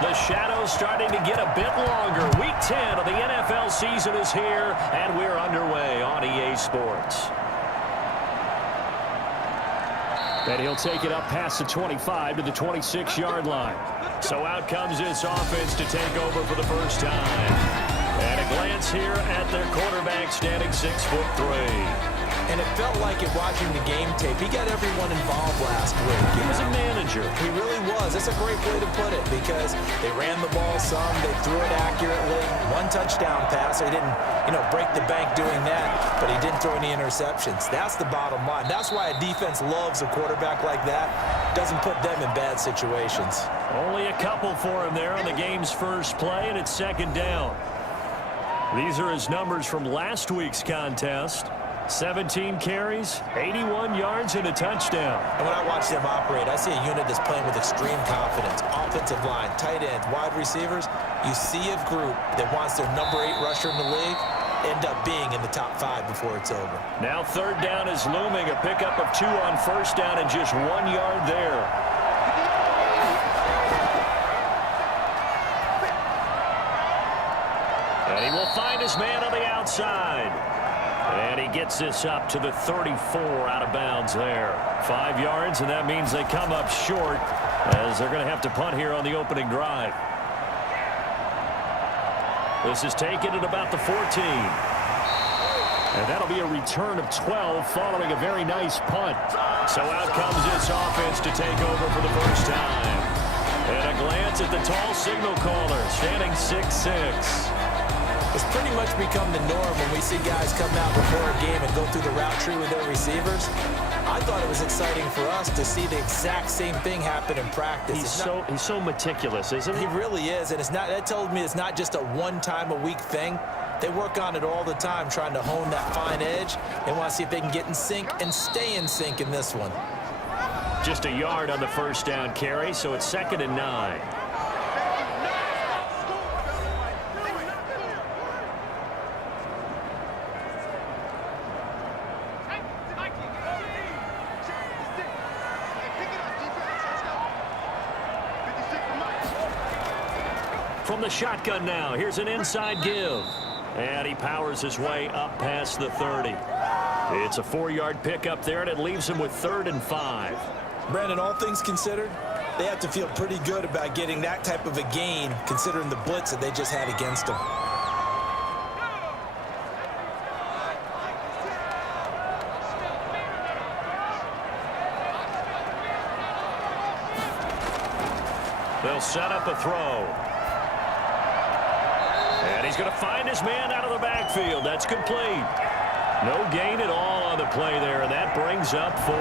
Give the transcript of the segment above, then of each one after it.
The shadow's starting to get a bit longer. Week 10 of the NFL season is here, and we're underway on EA Sports. And he'll take it up past the 25 to the 26-yard line. So out comes this offense to take over for the first time. And a glance here at their quarterback standing 6'3". And it felt like it watching the game tape. He got everyone involved last week. He was a manager. He really was. That's a great way to put it because they ran the ball some. They threw it accurately. One touchdown pass. They didn't, break the bank doing that, but he didn't throw any interceptions. That's the bottom line. That's why a defense loves a quarterback like that. Doesn't put them in bad situations. Only a couple for him there on the game's first play, and it's second down. These are his numbers from last week's contest. 17 carries, 81 yards, and a touchdown. And when I watch them operate, I see a unit that's playing with extreme confidence. Offensive line, tight ends, wide receivers. You see a group that wants their number 8 rusher in the league end up being in the top 5 before it's over. Now third down is looming. A pickup of 2 on first down and just 1 yard there. And he will find his man on the outside. And he gets this up to the 34 out of bounds there. 5 yards, and that means they come up short as they're going to have to punt here on the opening drive. This is taken at about the 14. And that'll be a return of 12 following a very nice punt. So out comes this offense to take over for the first time. And a glance at the tall signal caller, standing 6'6". It's pretty much become the norm when we see guys come out before a game and go through the route tree with their receivers. I thought it was exciting for us to see the exact same thing happen in practice. He's so meticulous, isn't he? He really is, and that tells me it's not just a one-time-a-week thing. They work on it all the time, trying to hone that fine edge. They want to see if they can get in sync and stay in sync in this one. Just a yard on the first down carry, so it's 2nd and 9. From the shotgun now, here's an inside give. And he powers his way up past the 30. It's a 4-yard pickup there, and it leaves him with 3rd and 5. Brandon, all things considered, they have to feel pretty good about getting that type of a gain, considering the blitz that they just had against them. They'll set up a throw. And he's going to find his man out of the backfield. That's complete. No gain at all on the play there, and that brings up 4th.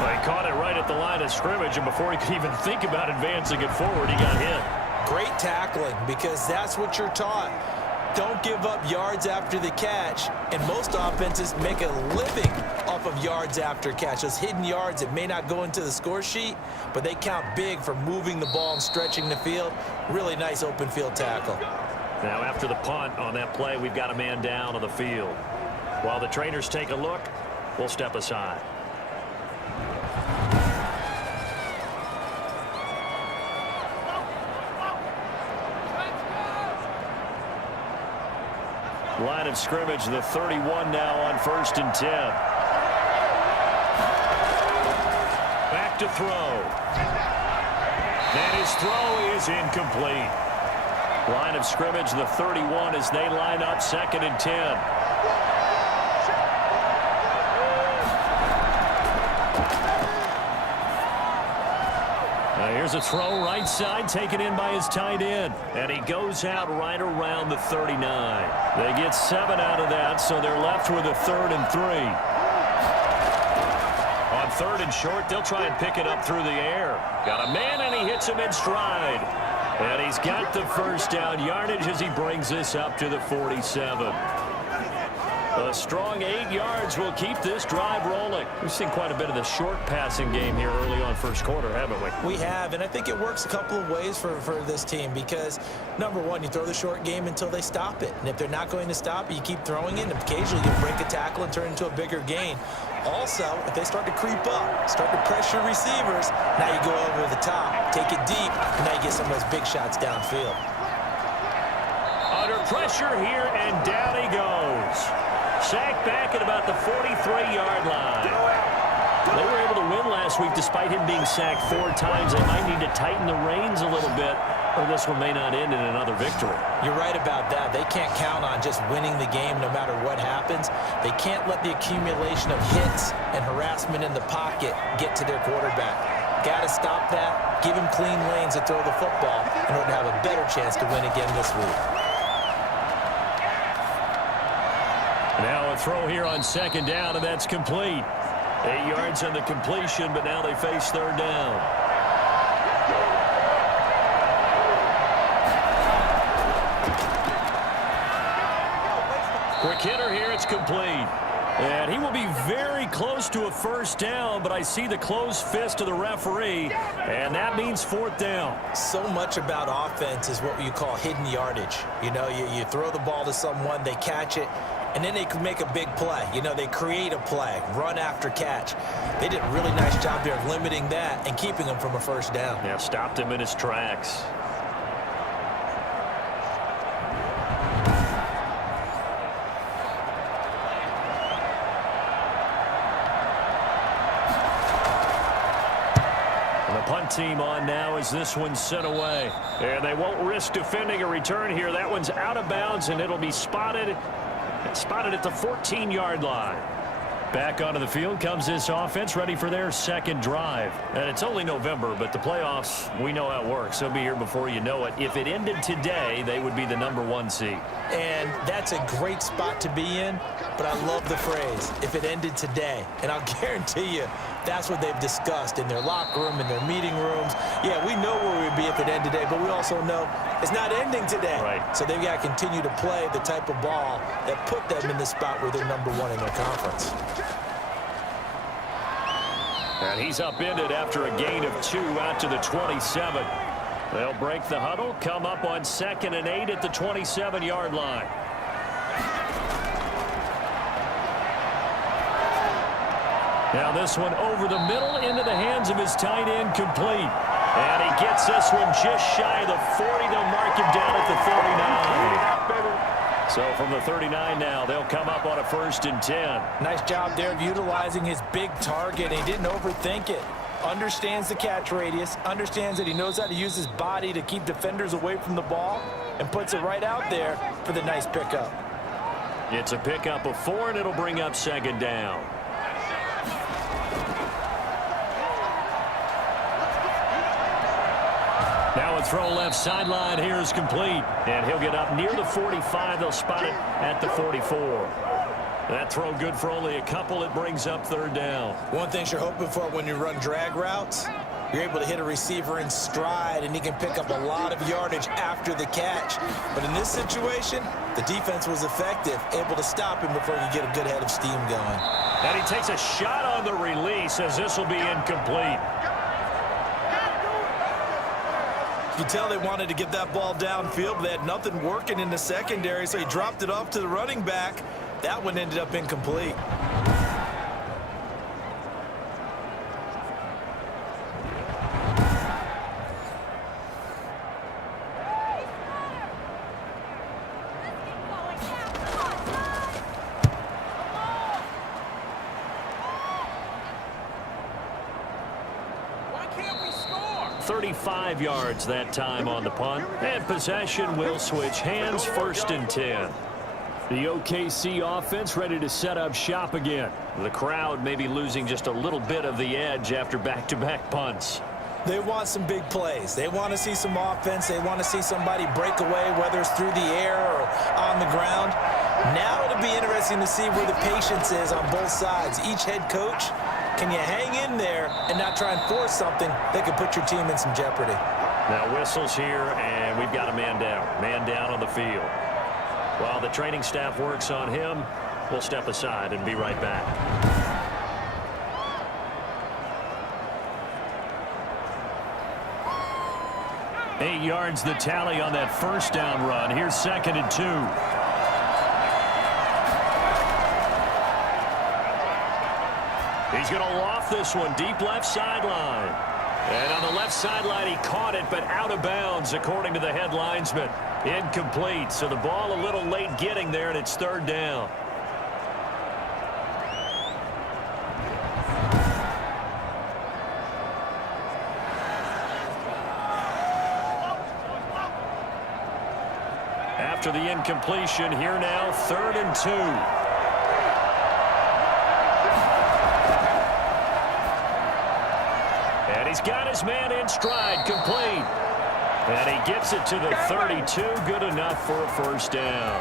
Well, he caught it right at the line of scrimmage, and before he could even think about advancing it forward, he got hit. Great tackling, because that's what you're taught. Don't give up yards after the catch, and most offenses make a living off of yards after catch. Those hidden yards that may not go into the score sheet, but they count big for moving the ball and stretching the field. Really nice open field tackle. Now after the punt on that play, we've got a man down on the field. While the trainers take a look, we'll step aside. Line of scrimmage, the 31 now on 1st and 10. Back to throw. And his throw is incomplete. Line of scrimmage, the 31 as they line up 2nd and 10. Here's a throw right side, taken in by his tight end. And he goes out right around the 39. They get 7 out of that, so they're left with a 3rd and 3. On 3rd and short, they'll try and pick it up through the air. Got a man, and he hits him in stride. And he's got the first down yardage as he brings this up to the 47. A strong 8 yards will keep this drive rolling. We've seen quite a bit of the short passing game here early on first quarter, haven't we? We have, and I think it works a couple of ways for this team because, number one, you throw the short game until they stop it. And if they're not going to stop it, you keep throwing it, and occasionally you break a tackle and turn it into a bigger gain. Also, if they start to creep up, start to pressure receivers, now you go over the top, take it deep, and now you get some of those big shots downfield. Under pressure here, and down he goes. Sacked back at about the 43-yard line. They were able to win last week despite him being sacked 4 times. They might need to tighten the reins a little bit, or this one may not end in another victory. You're right about that. They can't count on just winning the game no matter what happens. They can't let the accumulation of hits and harassment in the pocket get to their quarterback. Got to stop that, give him clean lanes to throw the football in order to have a better chance to win again this week. Now a throw here on second down, and that's complete. 8 yards on the completion, but now they face third down. Quick hitter here, it's complete. And he will be very close to a first down, but I see the closed fist of the referee, and that means fourth down. So much about offense is what you call hidden yardage. You know, you throw the ball to someone, they catch it, and then they can make a big play. You know, they create a play, run after catch. They did a really nice job there of limiting that and keeping him from a first down. Yeah, stopped him in his tracks. Team on now as this one's sent away. And they won't risk defending a return here. That one's out of bounds, and it'll be spotted at the 14-yard line. Back onto the field comes this offense, ready for their second drive. And it's only November, but the playoffs, we know how it works. They'll be here before you know it. If it ended today, they would be the #1 seed. And that's a great spot to be in, but I love the phrase, if it ended today. And I'll guarantee you, that's what they've discussed in their locker room, in their meeting rooms. Yeah, we know where we'd be if it ended today, but we also know it's not ending today. Right. So they've got to continue to play the type of ball that put them in the spot where they're #1 in their conference. And he's upended after a gain of 2 out to the 27. They'll break the huddle, come up on 2nd and 8 at the 27-yard line. Now this one over the middle into the hands of his tight end, complete. And he gets this one just shy of the 40. They'll mark him down at the 39. So from the 39 now, they'll come up on a 1st and 10. Nice job there of utilizing his big target. He didn't overthink it. Understands the catch radius, understands that he knows how to use his body to keep defenders away from the ball, and puts it right out there for the nice pickup. It's a pickup of 4, and it'll bring up 2nd down. Now a throw left sideline here is complete. And he'll get up near the 45. They'll spot it at the 44. That throw good for only a couple. It brings up 3rd down. One thing you're hoping for when you run drag routes, you're able to hit a receiver in stride, and he can pick up a lot of yardage after the catch. But in this situation, the defense was effective, able to stop him before he get a good head of steam going. And he takes a shot on the release as this will be incomplete. You tell they wanted to get that ball downfield, but they had nothing working in the secondary, so he dropped it off to the running back. That one ended up incomplete. Why can't we score? 35 yards that time on the punt. And possession will switch hands, 1st and 10. The OKC offense ready to set up shop again. The crowd may be losing just a little bit of the edge after back-to-back punts. They want some big plays. They want to see some offense. They want to see somebody break away, whether it's through the air or on the ground. Now it'll be interesting to see where the patience is on both sides. Each head coach, can you hang in there and not try and force something that could put your team in some jeopardy? Now whistles here, and we've got a man down on the field. While the training staff works on him, We'll step aside and be right back. 8 yards the tally on that first down run. Here's 2nd and 2. He's going to loft this one deep left sideline. And on the left sideline, he caught it, but out of bounds, according to the head linesman. Incomplete. So the ball a little late getting there, and it's 3rd down. After the incompletion, here now, 3rd and 2. And he's got his man in stride, complete. And he gets it to the 32, good enough for a first down.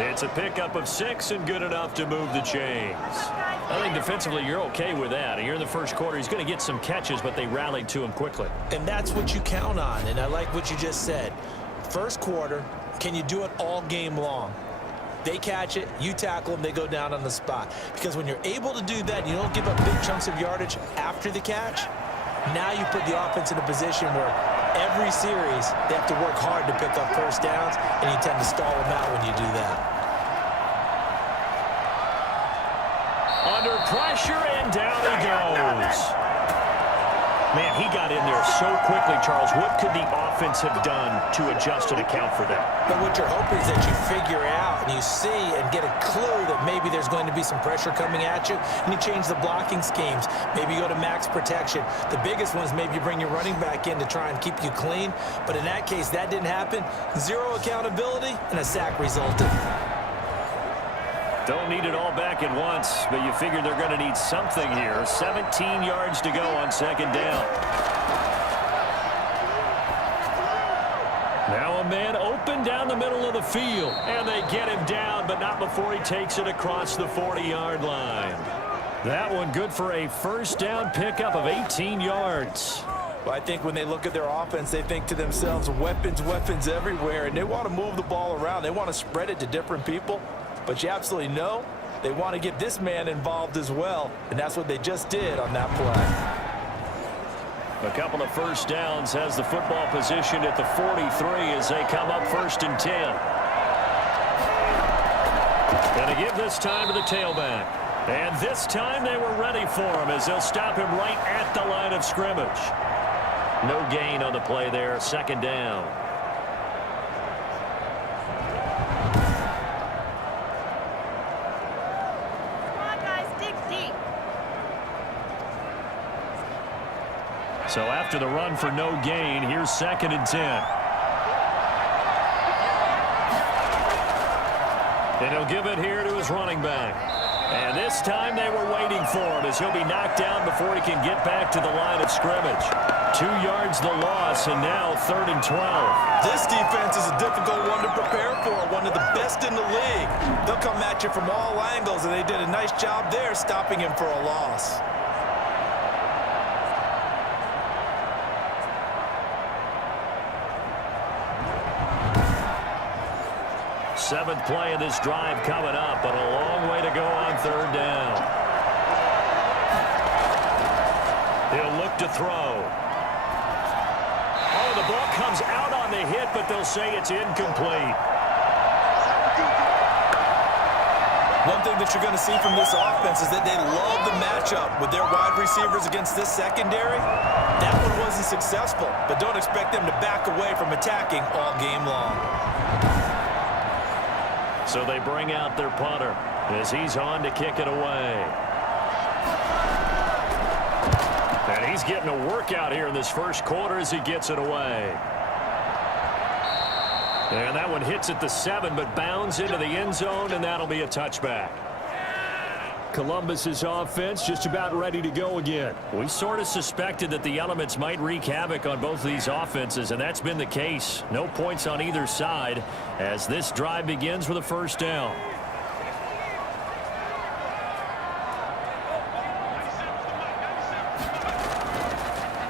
It's a pickup of 6 and good enough to move the chains. I think defensively you're okay with that. Here in the first quarter, he's going to get some catches, but they rallied to him quickly. And that's what you count on, and I like what you just said. First quarter, can you do it all game long? They catch it, you tackle them, they go down on the spot. Because when you're able to do that, you don't give up big chunks of yardage after the catch. Now you put the offense in a position where every series they have to work hard to pick up first downs, and you tend to stall them out when you do that. Under pressure, and down he goes. Man, he got in there so quickly, Charles. What could the offense have done to adjust and account for that? But what you're hoping is that you figure out and you see and get a clue that maybe there's going to be some pressure coming at you, and you change the blocking schemes. Maybe you go to max protection. The biggest one is maybe you bring your running back in to try and keep you clean. But in that case, that didn't happen. 0 accountability, and a sack resulted. Don't need it all back at once, but you figure they're going to need something here. 17 yards to go on 2nd down. Now a man open down the middle of the field, and they get him down, but not before he takes it across the 40-yard line. That one good for a first down pickup of 18 yards. Well, I think when they look at their offense, they think to themselves, weapons, weapons everywhere, and they want to move the ball around. They want to spread it to different people. But you absolutely know they want to get this man involved as well, and that's what they just did on that play. A couple of first downs has the football position at the 43 as they come up 1st and 10. Going to give this time to the tailback. And this time they were ready for him as they'll stop him right at the line of scrimmage. No gain on the play there, 2nd down. So after the run for no gain, here's 2nd and 10. And he'll give it here to his running back. And this time they were waiting for him as he'll be knocked down before he can get back to the line of scrimmage. 2 yards the loss, and now 3rd and 12. This defense is a difficult one to prepare for, one of the best in the league. They'll come at you from all angles, and they did a nice job there stopping him for a loss. 7th play of this drive coming up, but a long way to go on 3rd down. He'll look to throw. Oh, the ball comes out on the hit, but they'll say it's incomplete. One thing that you're going to see from this offense is that they love the matchup with their wide receivers against this secondary. That one wasn't successful, but don't expect them to back away from attacking all game long. So they bring out their punter as he's on to kick it away. And he's getting a workout here in this first quarter as he gets it away. And that one hits at the 7, but bounds into the end zone, and that'll be a touchback. Columbus's offense just about ready to go again. We sort of suspected that the elements might wreak havoc on both of these offenses, and that's been the case. No points on either side as this drive begins with a first down.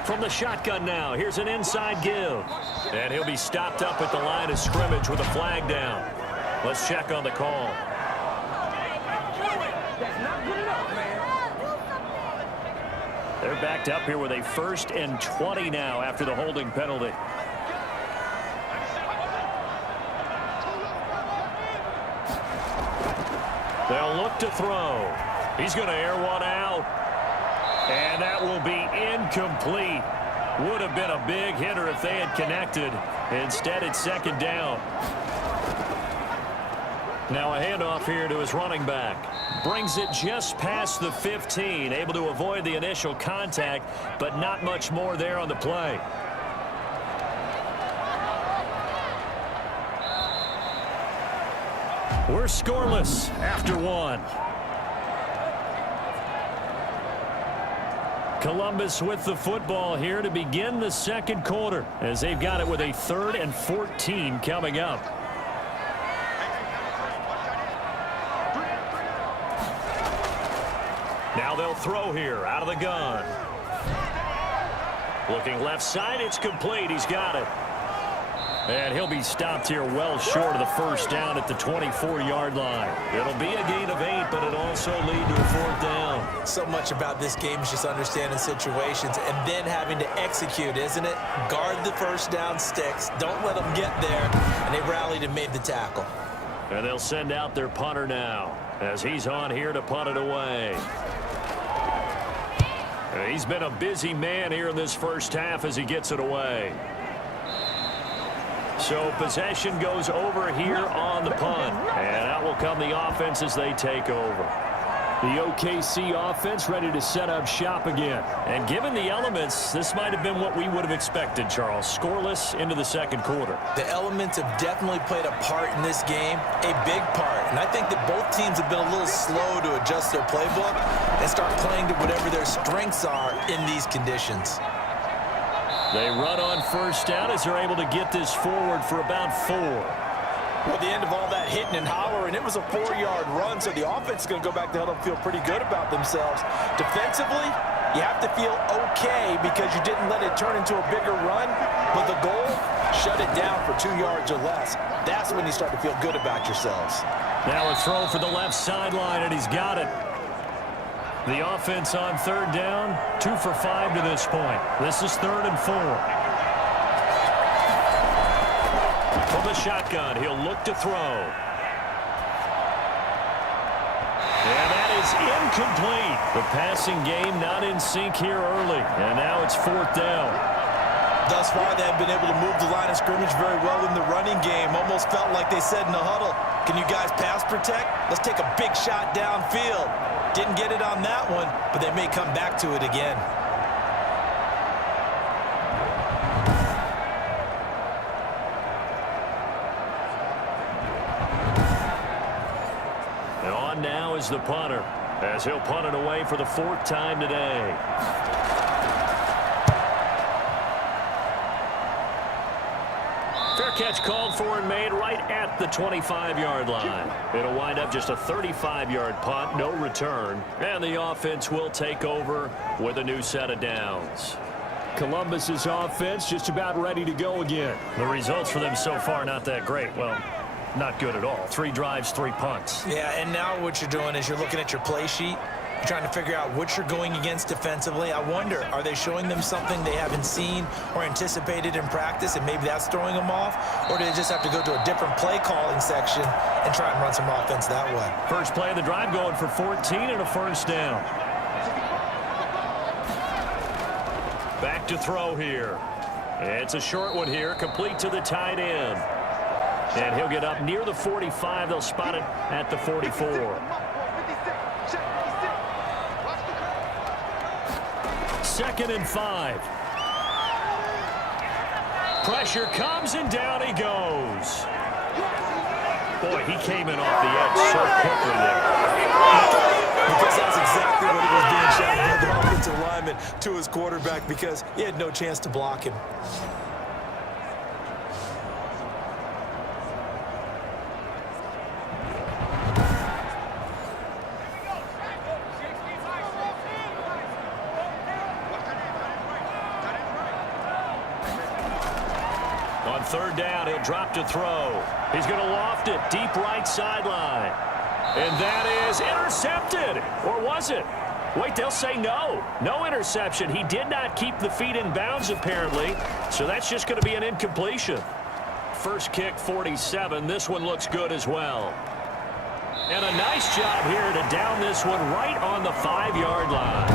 From the shotgun now, here's an inside give. And he'll be stopped up at the line of scrimmage with a flag down. Let's check on the call. They're backed up here with a 1st and 20 now after the holding penalty. They'll look to throw. He's going to air one out. And that will be incomplete. Would have been a big hitter if they had connected. Instead, it's 2nd down. Now a handoff here to his running back. Brings it just past the 15. Able to avoid the initial contact, but not much more there on the play. We're scoreless after 1. Columbus with the football here to begin the 2nd quarter as they've got it with a 3rd and 14 coming up. Now they'll throw here out of the gun. Looking left side, it's complete. He's got it. And he'll be stopped here well short of the 1st down at the 24-yard line. It'll be a gain of 8, but it'll also lead to a 4th down. So much about this game is just understanding situations and then having to execute, isn't it? Guard the 1st down sticks. Don't let them get there. And they rallied and made the tackle. And they'll send out their punter now as he's on here to punt it away. And he's been a busy man here in this 1st half as he gets it away. So possession goes over here on the punt. And out will come the offense as they take over. The OKC offense ready to set up shop again. And given the elements, this might have been what we would have expected, Charles. Scoreless into the 2nd quarter. The elements have definitely played a part in this game, a big part. And I think that both teams have been a little slow to adjust their playbook and start playing to whatever their strengths are in these conditions. They run on 1st down as they're able to get this forward for about 4. Well, at the end of all that hitting and hollering, it was a 4-yard run, so the offense is going to go back to huddle and feel pretty good about themselves. Defensively, you have to feel okay because you didn't let it turn into a bigger run, but the goal, shut it down for 2 yards or less. That's when you start to feel good about yourselves. Now a throw for the left sideline, and he's got it. The offense on 3rd down, 2 for 5 to this point. This is 3rd and 4. From the shotgun, he'll look to throw. And that is incomplete. The passing game not in sync here early. And now it's 4th down. Thus far, they have been able to move the line of scrimmage very well in the running game. Almost felt like they said in the huddle, can you guys pass protect? Let's take a big shot downfield. Didn't get it on that one, but they may come back to it again. And on now is the punter, as he'll punt it away for the 4th time today. Fair catch called for and made right at the 25-yard line. It'll wind up just a 35-yard punt, no return. And the offense will take over with a new set of downs. Columbus's offense just about ready to go again. The results for them so far not that great. Well, not good at all. 3 drives, 3 punts. Yeah, and now what you're doing is you're looking at your play sheet. You're trying to figure out what you're going against defensively. I wonder, are they showing them something they haven't seen or anticipated in practice, and maybe that's throwing them off? Or do they just have to go to a different play calling section and try and run some offense that way? First play of the drive going for 14 and a 1st down. Back to throw here. It's a short one here, complete to the tight end. And he'll get up near the 45. They'll spot it at the 44. 2nd and 5. Pressure comes and down he goes. Boy, he came in off the edge so quickly there. Because that's exactly what he was being shouted by the offensive lineman to his quarterback because he had no chance to block him. On 3rd down, he'll drop to throw. He's going to loft it deep right sideline. And that is intercepted. Or was it? Wait, they'll say no. No interception. He did not keep the feet in bounds, apparently, so that's just going to be an incompletion. First kick, 47. This one looks good as well. And a nice job here to down this one right on the 5-yard line.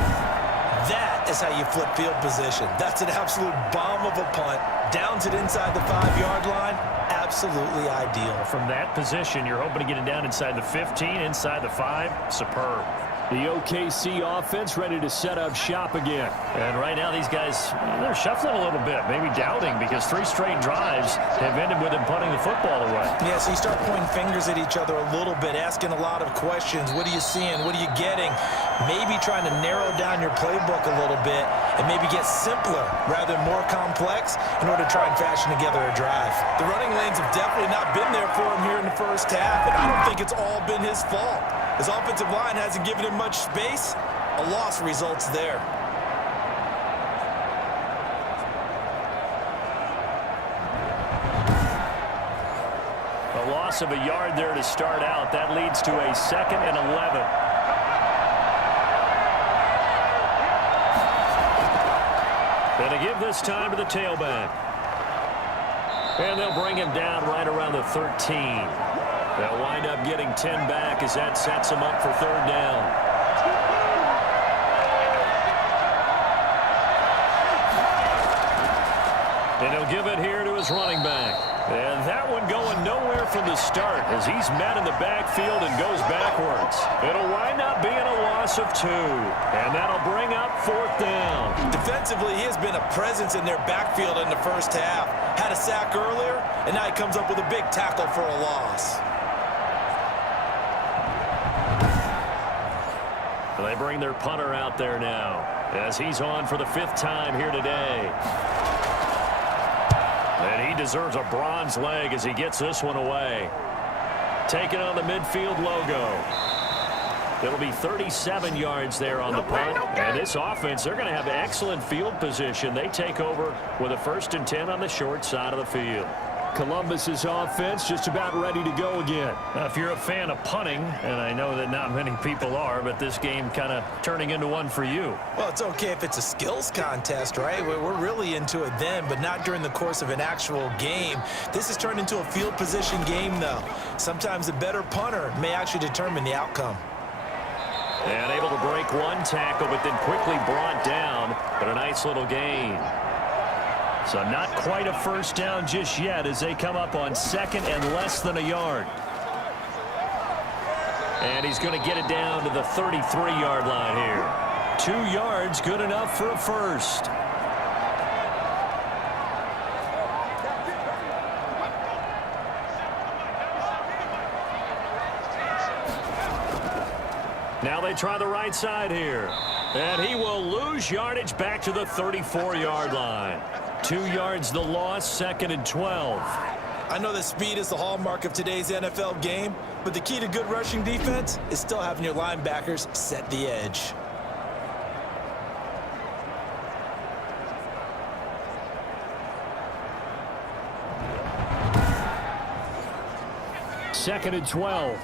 That is how you flip field position. That's an absolute bomb of a punt. Downs it inside the 5-yard line. Absolutely ideal. From that position, you're hoping to get it down inside the 15, inside the 5. Superb. The OKC offense ready to set up shop again. And right now these guys, they're shuffling a little bit, maybe doubting, because 3 straight drives have ended with them punting the football away. Yeah, so you start pointing fingers at each other a little bit, asking a lot of questions. What are you seeing? What are you getting? Maybe trying to narrow down your playbook a little bit and maybe get simpler rather than more complex in order to try and fashion together a drive. The running lanes have definitely not been there for him here in the first half, and I don't think it's all been his fault. His offensive line hasn't given him much space. A loss results there. A loss of a yard there to start out. That leads to a 2nd and 11. And to give this time to the tailback. And they'll bring him down right around the 13. They'll wind up getting 10 back as that sets them up for 3rd down. And he'll give it here to his running back. And that one going nowhere from the start as he's met in the backfield and goes backwards. It'll wind up being a loss of 2. And that'll bring up 4th down. Defensively, he has been a presence in their backfield in the first half. Had a sack earlier, and now he comes up with a big tackle for a loss. They bring their punter out there now as he's on for the 5th time here today. And he deserves a bronze leg as he gets this one away. Taking on the midfield logo. It'll be 37 yards there on the punt. And this offense, they're going to have excellent field position. They take over with a 1st and 10 on the short side of the field. Columbus's offense just about ready to go again. Now, if you're a fan of punting, and I know that not many people are, but this game kind of turning into one for you. Well, it's okay if it's a skills contest, right? We're really into it then, but not during the course of an actual game. This has turned into a field position game, though. Sometimes a better punter may actually determine the outcome. And able to break one tackle, but then quickly brought down, but a nice little gain. So not quite a 1st down just yet as they come up on 2nd and less than a yard. And he's going to get it down to the 33-yard line here. 2 yards, good enough for a 1st. Now they try the right side here. And he will lose yardage back to the 34-yard line. 2 yards the loss, 2nd and 12. I know that speed is the hallmark of today's NFL game, but the key to good rushing defense is still having your linebackers set the edge. Second and 12.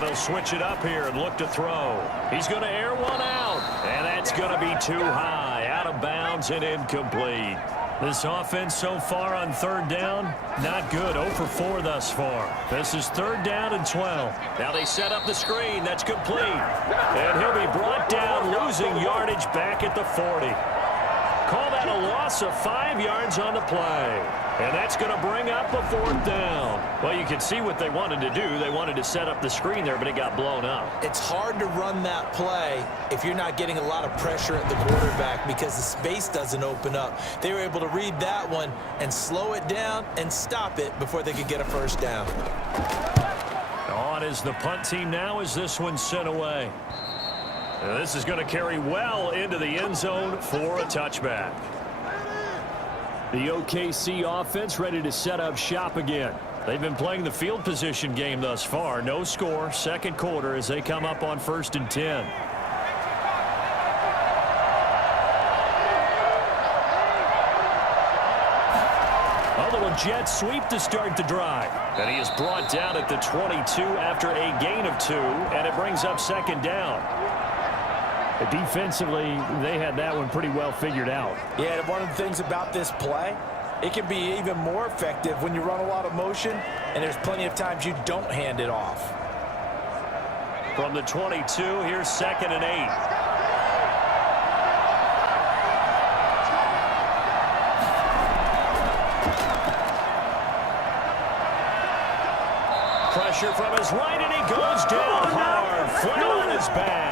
They'll switch it up here and look to throw. He's going to air one out, and that's going to be too high, out of bounds and incomplete. This offense so far on 3rd down, not good. 0 for 4 thus far. This is 3rd down and 12. Now they set up the screen. That's complete. And he'll be brought down, losing yardage back at the 40. Call that a loss of 5 yards on the play. And that's going to bring up a 4th down. Well, you can see what they wanted to do. They wanted to set up the screen there, but it got blown up. It's hard to run that play if you're not getting a lot of pressure at the quarterback because the space doesn't open up. They were able to read that one and slow it down and stop it before they could get a 1st down. On is the punt team now as this one's sent away. And this is going to carry well into the end zone for a touchback. The OKC offense ready to set up shop again. They've been playing the field position game thus far. No score, 2nd quarter as they come up on 1st and 10. A little jet sweep to start the drive. And he is brought down at the 22 after a gain of 2, and it brings up second down. Defensively, they had that one pretty well figured out. Yeah, and one of the things about this play, it can be even more effective when you run a lot of motion, and there's plenty of times you don't hand it off. From the 22, here's 2nd and 8. Pressure from his right, and he goes down hard, flat on his back.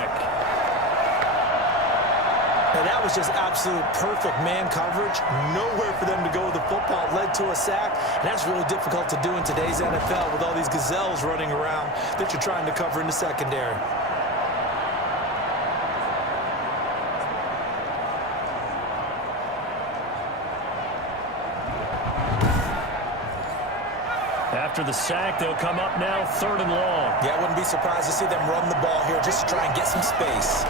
And that was just absolute perfect man coverage. Nowhere for them to go with the football. Led to a sack. And that's really difficult to do in today's NFL with all these gazelles running around that you're trying to cover in the secondary. After the sack, they'll come up now 3rd and long. Yeah, I wouldn't be surprised to see them run the ball here just to try and get some space.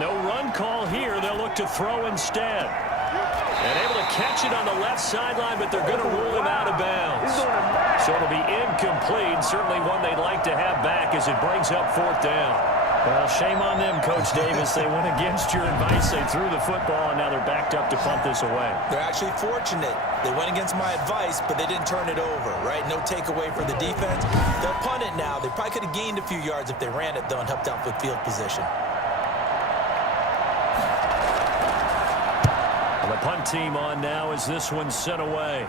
No run call here. They'll look to throw instead. And able to catch it on the left sideline, but they're going to rule him out of bounds. So it'll be incomplete. Certainly one they'd like to have back as it brings up 4th down. Well, shame on them, Coach Davis. They went against your advice. They threw the football, and now they're backed up to punt this away. They're actually fortunate. They went against my advice, but they didn't turn it over, right? No takeaway for the defense. They'll punt it now. They probably could have gained a few yards if they ran it, though, and helped out with field position. The punt team on now as this one's sent away.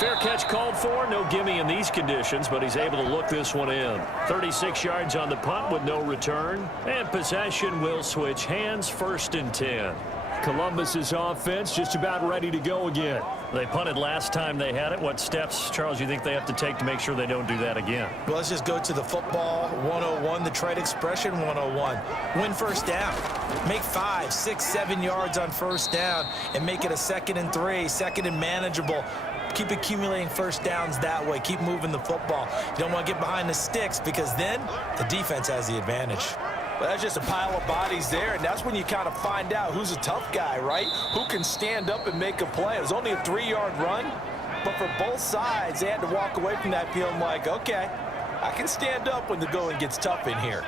Fair catch called for. No gimme in these conditions, but he's able to look this one in. 36 yards on the punt with no return. And possession will switch hands, 1st and 10. Columbus's offense just about ready to go again. They punted last time they had it. What steps, Charles, you think they have to take to make sure they don't do that again? Well, let's just go to the football 101, the trade expression 101. Win 1st down. Make 5, 6, 7 yards on 1st down and make it a 2nd and 3, 2nd and manageable. Keep accumulating 1st downs that way. Keep moving the football. You don't want to get behind the sticks because then the defense has the advantage. Well, that's just a pile of bodies there, and that's when you kind of find out who's a tough guy, right? Who can stand up and make a play. It was only a 3-yard run, but for both sides, they had to walk away from that feeling like, okay, I can stand up when the going gets tough in here.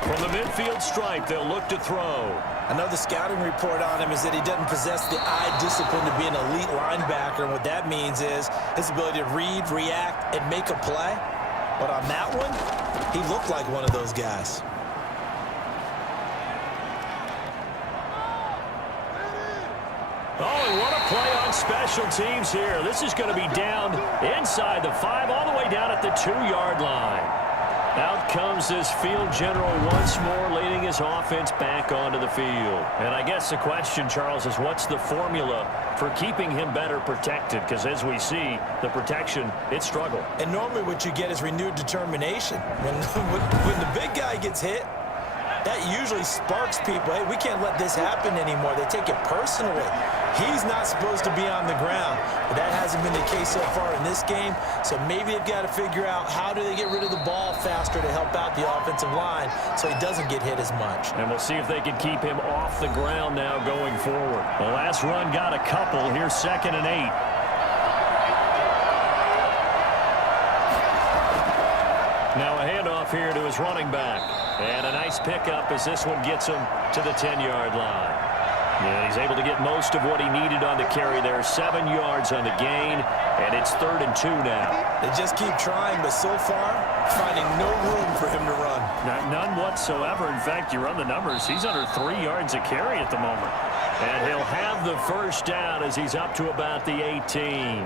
From the midfield stripe, they'll look to throw. Another scouting report on him is that he doesn't possess the eye discipline to be an elite linebacker, and what that means is his ability to read, react, and make a play. But on that one, he looked like one of those guys. Oh, and what a play on special teams here. This is going to be down inside the 5, all the way down at the 2-yard line. Out comes this field general once more, leading his offense back onto the field. And I guess the question, Charles, is what's the formula for keeping him better protected? Because as we see, the protection, it struggled. And normally what you get is renewed determination. When the big guy gets hit, that usually sparks people. Hey, we can't let this happen anymore. They take it personally. He's not supposed to be on the ground, but that hasn't been the case so far in this game. So maybe they've got to figure out how do they get rid of the ball faster to help out the offensive line so he doesn't get hit as much. And we'll see if they can keep him off the ground now going forward. The last run got a couple. Here's 2nd and 8. Now a handoff here to his running back. And a nice pickup as this one gets him to the 10-yard line. Yeah, he's able to get most of what he needed on the carry there. 7 yards on the gain, and it's 3rd and 2 now. They just keep trying, but so far, finding no room for him to run. None whatsoever. In fact, you run the numbers. He's under 3 yards a carry at the moment. And he'll have the 1st down as he's up to about the 18.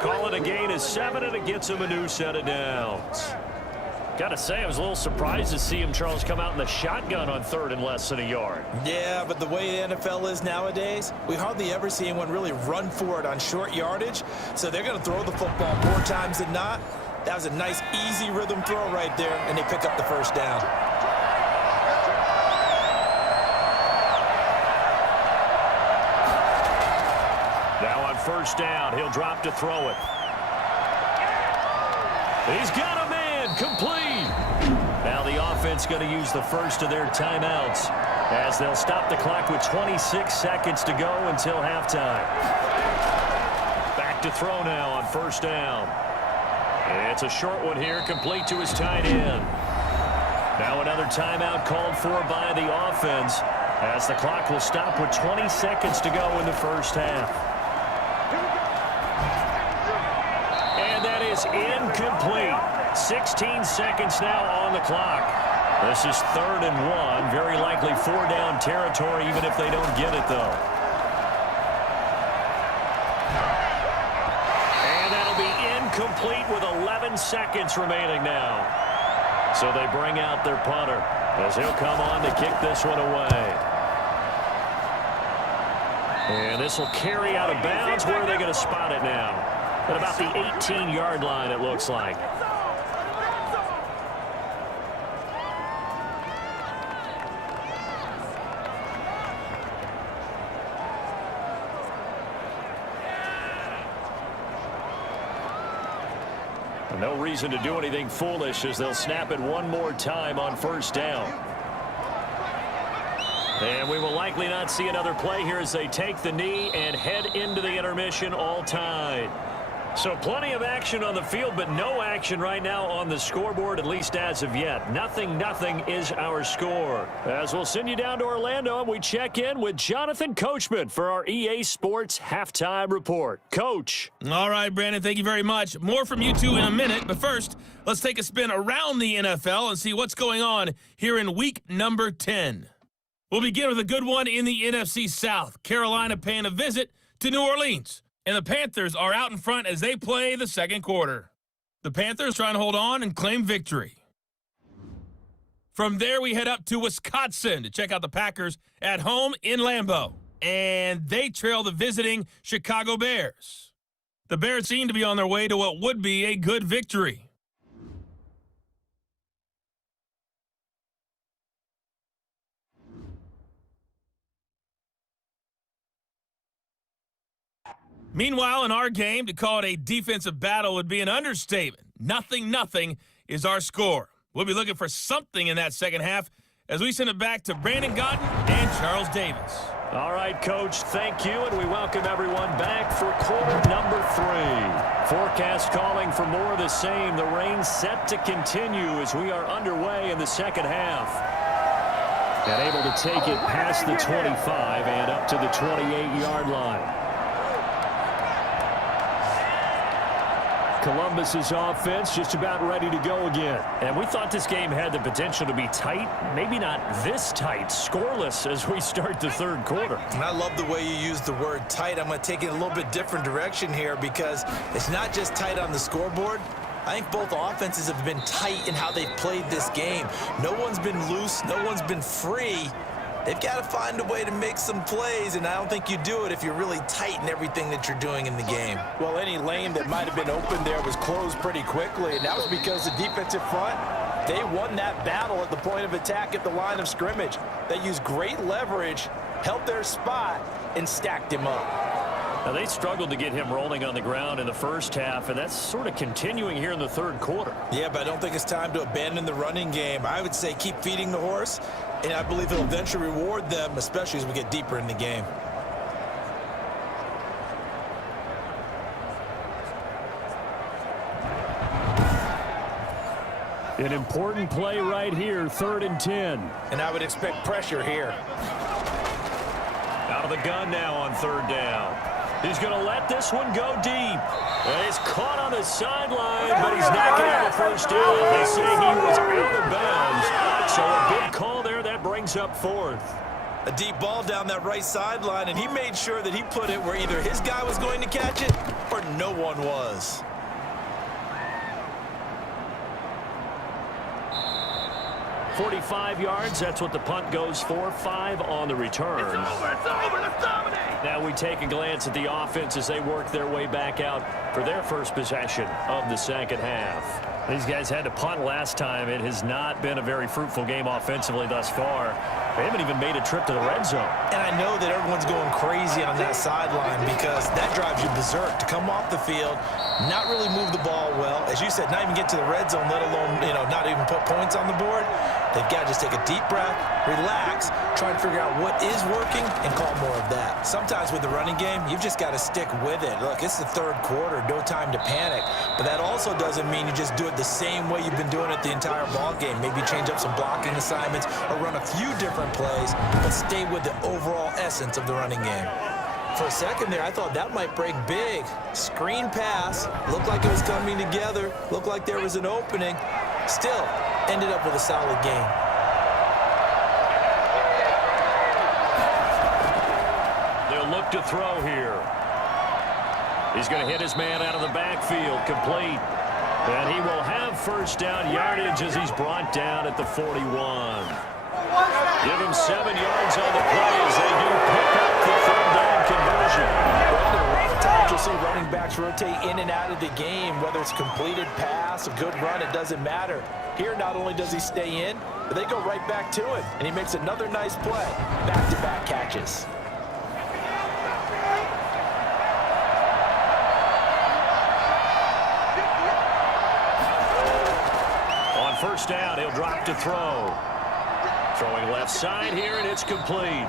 Call it a gain of 7, and it gets him a new set of downs. Got to say, I was a little surprised to see him, Charles, come out in the shotgun on 3rd and less than a yard. Yeah, but the way the NFL is nowadays, we hardly ever see anyone really run for it on short yardage. So they're going to throw the football more times than not. That was a nice, easy rhythm throw right there, and they pick up the 1st down. Now on 1st down, he'll drop to throw it. He's got a man, complete. Now the offense going to use the first of their timeouts as they'll stop the clock with 26 seconds to go until halftime. back to throw now on first down. It's a short one here, complete to his tight end. Now another timeout called for by the offense, as the clock will stop with 20 seconds to go in the first half. And that is incomplete. 16 seconds now on the clock. This is 3rd and 1. Very likely 4-down territory, even if they don't get it, though. And that'll be incomplete with 11 seconds remaining now. So they bring out their punter, as he'll come on to kick this one away. And this will carry out of bounds. Where are they going to spot it now? At about the 18-yard line, it looks like. No reason to do anything foolish, as they'll snap it one more time on first down. And we will likely not see another play here as they take the knee and head into the intermission all tied. So plenty of action on the field, but no action right now on the scoreboard, at least as of yet. 0-0 is our score. As we'll send you down to Orlando, and we check in with Jonathan Coachman for our EA Sports Halftime Report. Coach. All right, Brandon, thank you very much. More from you two in a minute, but first, let's take a spin around the NFL and see what's going on here in week number 10. We'll begin with a good one in the NFC South. Carolina paying a visit to New Orleans. And the Panthers are out in front as they play the second quarter. The Panthers trying to hold on and claim victory. From there, we head up to Wisconsin to check out the Packers at home in Lambeau. And they trail the visiting Chicago Bears. The Bears seem to be on their way to what would be a good victory. Meanwhile, in our game, to call it a defensive battle would be an understatement. 0-0 is our score. We'll be looking for something in that second half as we send it back to Brandon Godden and Charles Davis. All right, Coach, thank you, and we welcome everyone back for quarter number 3. Forecast calling for more of the same. The rain set to continue as we are underway in the second half. And able to take it past the 25 and up to the 28-yard line. Columbus's offense just about ready to go again. And we thought this game had the potential to be tight, maybe not this tight, scoreless as we start the third quarter. And I love the way you use the word tight. I'm going to take it a little bit different direction here because it's not just tight on the scoreboard. I think both offenses have been tight in how they've played this game. No one's been loose. No one's been free. They've got to find a way to make some plays, and I don't think you do it if you're really tight in everything that you're doing in the game. Well, any lane that might have been open there was closed pretty quickly, and that was because the defensive front, they won that battle at the point of attack at the line of scrimmage. They used great leverage, held their spot, and stacked him up. Now, they struggled to get him rolling on the ground in the first half, and that's sort of continuing here in the third quarter. Yeah, but I don't think it's time to abandon the running game. I would say keep feeding the horse, and I believe it'll eventually reward them, especially as we get deeper in the game. An important play right here, 3rd and 10. And I would expect pressure here. Out of the gun now on 3rd down. He's going to let this one go deep. And he's caught on the sideline, but he's not going to have a first down. They say he was out of bounds. So a big call there. That brings up 4th. A deep ball down that right sideline, and he made sure that he put it where either his guy was going to catch it or no one was. .45 yards, that's what the punt goes for. 5 on the return. It's over, let's dominate! Now we take a glance at the offense as they work their way back out for their first possession of the second half. These guys had to punt last time. It has not been a very fruitful game offensively thus far. They haven't even made a trip to the red zone. And I know that everyone's going crazy on that sideline because that drives you berserk to come off the field, not really move the ball well. As you said, not even get to the red zone, let alone, not even put points on the board. They've got to just take a deep breath, relax, try and figure out what is working, and call more of that. Sometimes with the running game, you've just got to stick with it. Look, it's the third quarter, no time to panic. But that also doesn't mean you just do it the same way you've been doing it the entire ball game. Maybe change up some blocking assignments or run a few different plays, but stay with the overall essence of the running game. For a second there, I thought that might break big. Screen pass, looked like it was coming together, looked like there was an opening. Still, ended up with a solid game. They'll look to throw here. He's going to hit his man out of the backfield, complete. And he will have first down yardage as he's brought down at the 41. Give him 7 yards on the play as they do pick up the third down conversion. Well, a lot of times you'll see running backs rotate in and out of the game, whether it's completed pass, a good run, it doesn't matter. Here, not only does he stay in, but they go right back to him, and he makes another nice play. Back-to-back catches. On first down, he'll drop to throw. Throwing left side here, and it's complete.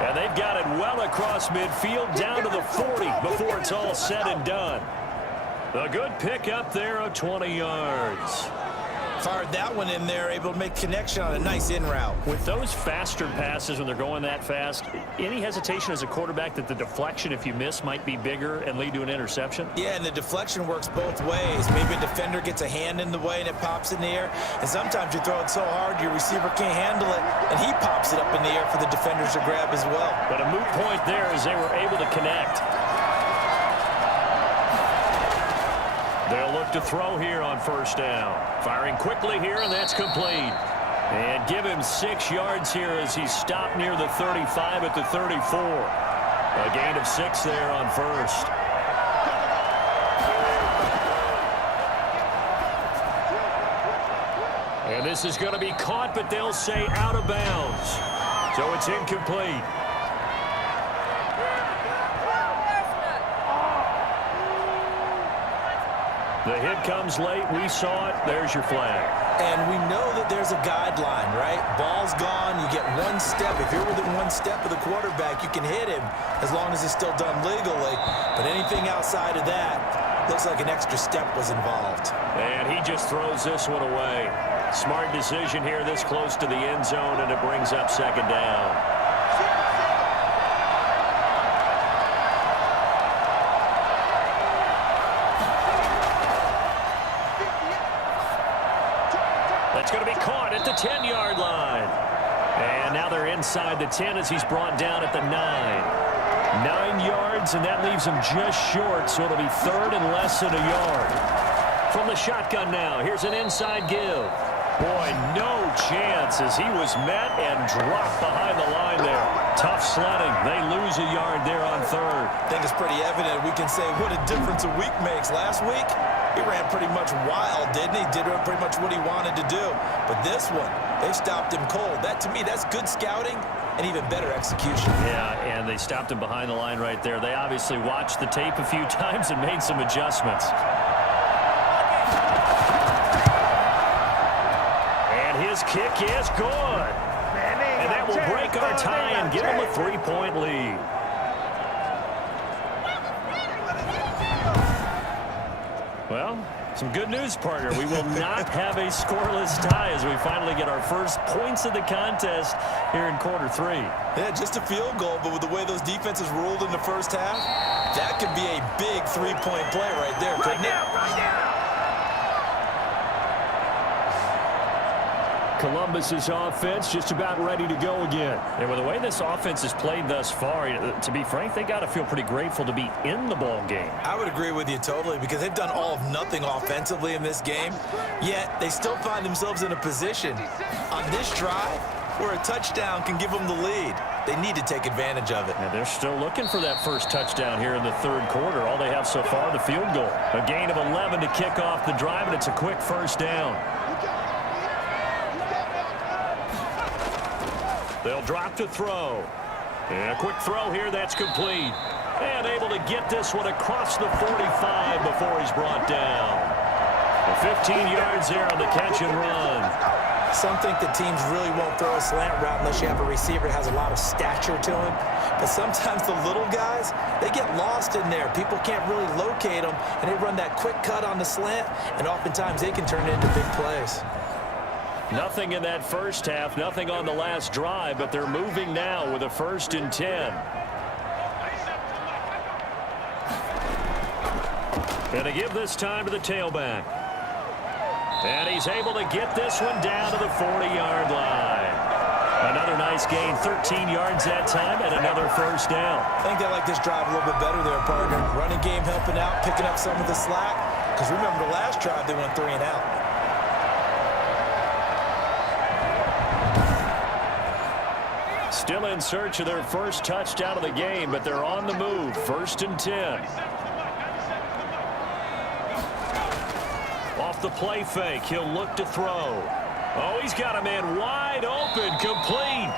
And they've got it well across midfield, down to the 40 before it's all said and done. A good pick up there of 20 yards. Fired that one in there, able to make connection on a nice in route. With those faster passes when they're going that fast, any hesitation as a quarterback that the deflection, if you miss, might be bigger and lead to an interception? Yeah, and the deflection works both ways. Maybe a defender gets a hand in the way and it pops in the air. And sometimes you throw it so hard your receiver can't handle it, and he pops it up in the air for the defenders to grab as well. But a moot point there as they were able to connect. They'll look to throw here on first down. Firing quickly here, and that's complete. And give him 6 yards here as he's stopped near the 35 at the 34. A gain of 6 there on first. And this is going to be caught, but they'll say out of bounds. So it's incomplete. The hit comes late. We saw it. There's your flag. And we know that there's a guideline, right? Ball's gone. You get 1 step. If you're within 1 step of the quarterback, you can hit him as long as it's still done legally. But anything outside of that, looks like an extra step was involved. And he just throws this one away. Smart decision here this close to the end zone, and it brings up second down. It's going to be caught at the 10-yard line. And now they're inside the 10 as he's brought down at the 9. 9 yards, and that leaves him just short, so it'll be third and less than a yard. From the shotgun now, here's an inside give. Boy, no chance as he was met and dropped behind the line there. Tough sledding. They lose a yard there on third. I think it's pretty evident. We can say what a difference a week makes. Last week, he ran pretty much wild, didn't he? Did pretty much what he wanted to do. But this one, they stopped him cold. That, to me, that's good scouting and even better execution. Yeah, and they stopped him behind the line right there. They obviously watched the tape a few times and made some adjustments. And his kick is good. And that will break our tie and give him a 3-point lead. Well, some good news, partner. We will not have a scoreless tie as we finally get our first points of the contest here in quarter 3. Yeah, just a field goal, but with the way those defenses ruled in the first half, that could be a big 3-point play right there, couldn't it? Right now. Columbus's offense just about ready to go again. And with the way this offense has played thus far, to be frank, they got to feel pretty grateful to be in the ball game. I would agree with you totally because they've done all of nothing offensively in this game, yet they still find themselves in a position on this drive where a touchdown can give them the lead. They need to take advantage of it. And they're still looking for that first touchdown here in the third quarter. All they have so far, the field goal. A gain of 11 to kick off the drive, and it's a quick first down. They'll drop to throw. And a quick throw here, that's complete. And able to get this one across the 45 before he's brought down. 15 yards there on the catch and run. Some think that teams really won't throw a slant route unless you have a receiver that has a lot of stature to him. But sometimes the little guys, they get lost in there. People can't really locate them, and they run that quick cut on the slant, and oftentimes they can turn it into big plays. Nothing in that first half, nothing on the last drive, but they're moving now with a 1st and 10. Gonna give this time to the tailback. And he's able to get this one down to the 40-yard line. Another nice gain, 13 yards that time, and another 1st down. I think they like this drive a little bit better there, partner. Running game helping out, picking up some of the slack. Because remember the last drive, they went 3 and out. Still in search of their first touchdown of the game, but they're on the move. 1st and 10. Off the play fake, he'll look to throw. Oh, he's got a man wide open, complete.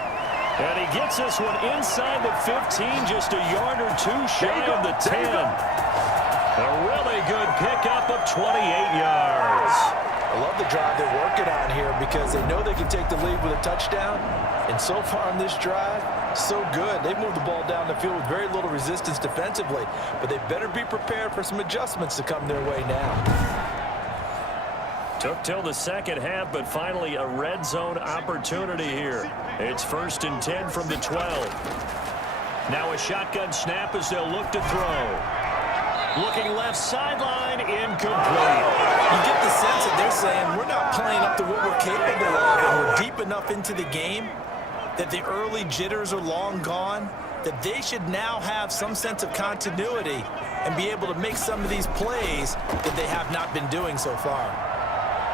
And he gets this one inside the 15, just a yard or two shy of the 10. A really good pickup of 28 yards. I love the drive they're working on here because they know they can take the lead with a touchdown. And so far on this drive, so good. They've moved the ball down the field with very little resistance defensively. But they better be prepared for some adjustments to come their way now. Took till the second half, but finally a red zone opportunity here. It's 1st and 10 from the 12. Now a shotgun snap as they'll look to throw. Looking left sideline, incomplete. You get the sense that they're saying we're not playing up to what we're capable of, and we're deep enough into the game that the early jitters are long gone, that they should now have some sense of continuity and be able to make some of these plays that they have not been doing so far.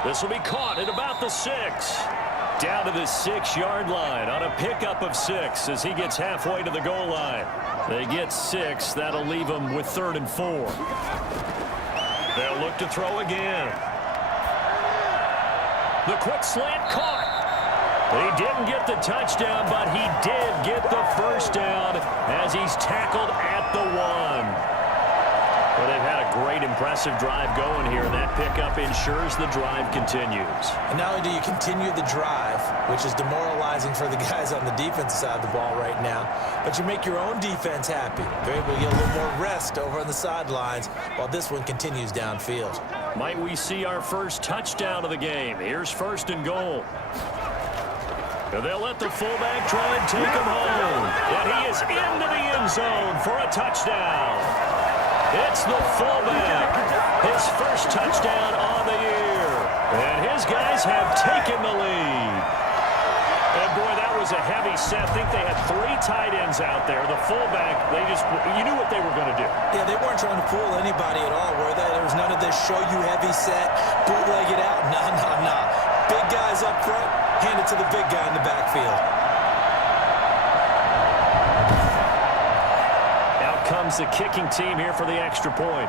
This will be caught at about the 6. Down to the 6-yard line on a pickup of 6 as he gets halfway to the goal line. They get 6. That'll leave them with 3rd and 4. They'll look to throw again. The quick slant caught. He didn't get the touchdown, but he did get the 1st down as he's tackled at the 1. Well, they've had a great, impressive drive going here, and that pickup ensures the drive continues. And not only do you continue the drive, which is demoralizing for the guys on the defensive side of the ball right now, but you make your own defense happy. They're able to get a little more rest over on the sidelines while this one continues downfield. Might we see our first touchdown of the game? Here's 1st and goal. They'll let the fullback try and take him home. And he is into the end zone for a touchdown. It's the fullback. His first touchdown on the year. And his guys have taken the lead. And boy, that was a heavy set. I think they had 3 tight ends out there. The fullback, you knew what they were going to do. Yeah, they weren't trying to fool anybody at all, were they? There was none of this show you heavy set, bootleg it out. No. Big guys up front, hand it to the big guy in the backfield. Comes the kicking team here for the extra point.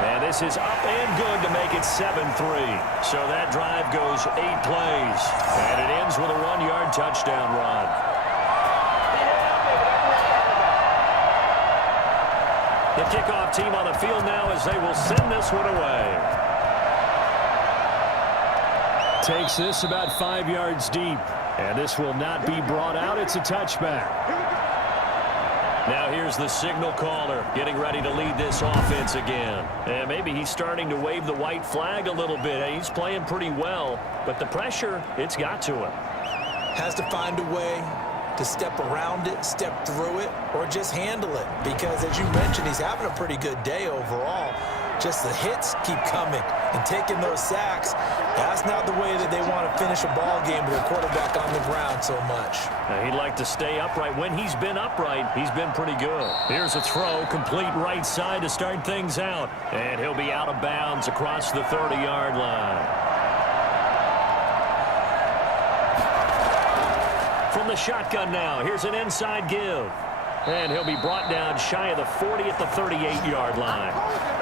And this is up and good to make it 7-3. So that drive goes 8 plays. And it ends with a 1-yard touchdown run. The kickoff team on the field now as they will send this one away. Takes this about 5 yards deep. And this will not be brought out. It's a touchback. Now here's the signal caller getting ready to lead this offense again. And maybe he's starting to wave the white flag a little bit. He's playing pretty well, but the pressure, it's got to him. Has to find a way to step around it, step through it, or just handle it. Because as you mentioned, he's having a pretty good day overall. Just the hits keep coming and taking those sacks. That's not the way that they want to finish a ball game with their quarterback on the ground so much. Now, he'd like to stay upright. When he's been upright, he's been pretty good. Here's a throw, complete right side to start things out. And he'll be out of bounds across the 30-yard line. From the shotgun now, here's an inside give. And he'll be brought down shy of the 40 at the 38-yard line.